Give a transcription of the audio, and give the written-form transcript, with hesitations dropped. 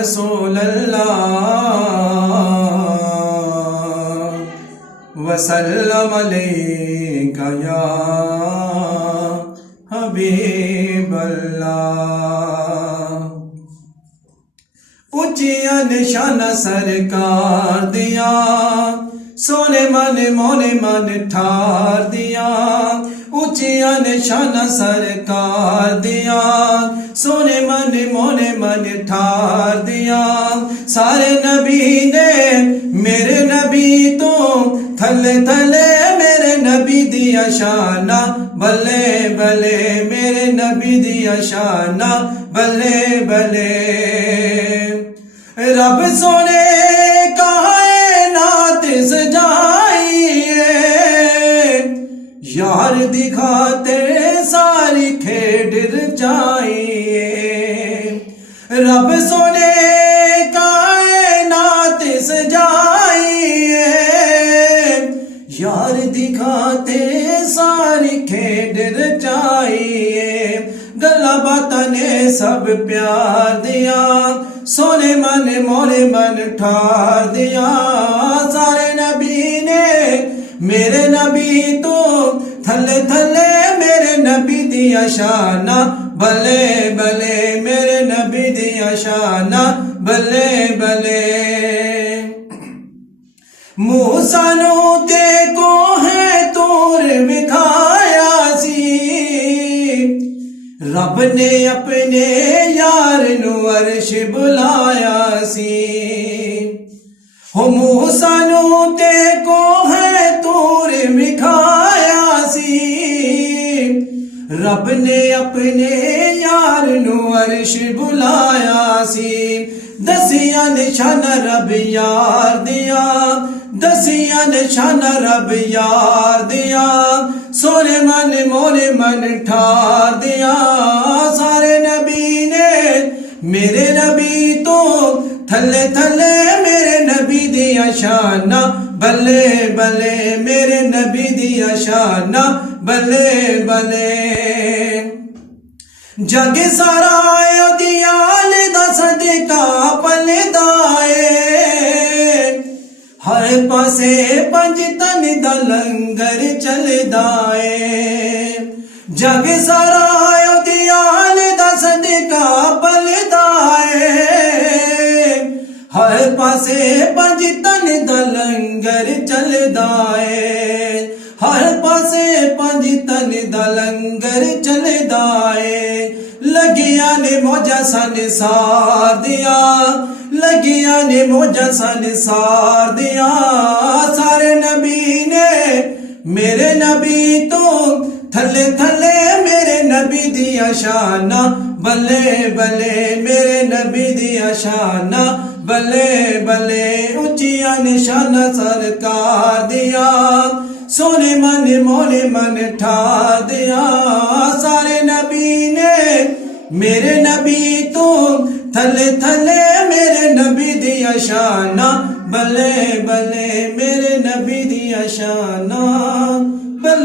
रसूल अल्लाह वसल्लम अलैका या हबीब अल्लाह। ऊंचिया निशाना सरकार दिया, सोने मन मोने मन ठार दिया। ऊंचिया निशाना सरकार दिया, सोने मन मोने मन ठार दिया। सारे नबी ने मेरे नबी तो थले थले मेरे नबी दिया शाना, बल्ले बल्ले मेरे नबी दिया शाना, बल्ले बल्ले। रब सोने कायनात सजाइए, यार दिखाते सारी खेड रचाइए। रब सोने कायनात सजाइए, यार दिखाते सारी खेड रचाइए। गल्ला बातां ने सब प्यार दिया, सोने मन मोने मन ठार दिया। सारे नबी ने मेरे नबी तो थले थले मेरे नबी दिया शाना, बल्ले बल्ले मेरे नबी दिया शाना, बल्ले बल्ले। मूसा नू ते को है तूर विखाया सी, रब ने अपने यार नू अर्श बुलाया सी। हो मूसा नू ते को है तूर विखाया सी, रब ने अपने यार नू अर्श बुलाया सी। दसिया निशाना रब यार दिया, दसिया निशाना रब यार दिया। सोने मन मोने मन ठार दिया। सारे नबी ने मेरे नबी तो थले थले मेरे नबी दिया शाना, बल्ले बल्ले मेरे नबी दिया शाना, बल्ले बल्ले। जग सारा दियाल दा सदका पलदाए, हर पासे पंज तन दा लंगर चलदा ए। जग सारा दियाल दा सदका पलदा ए, हर पासे पंज तन दा लंगर चलदा ए। हर पासे पंज तन दा लंगर चलदा ए। लगिया ने मौजा सन सार दिया, लगिया ने मौजा सन सार दिया। सारे नबी ने मेरे नबी तो थले थले मेरे नबी दिया शाना, बल्ले बल्ले मेरे नबी दिया शाना, बल्ले बल्ले। ऊंचिया निशाना सरकार दिया, सोने मन मोने मन ठार दिया। सारे नबी ने मेरे नबी तो थले थले मेरे नबी दिया शाना, बल्ले बल्ले मेरे नबी दिया शाना, बल्ले।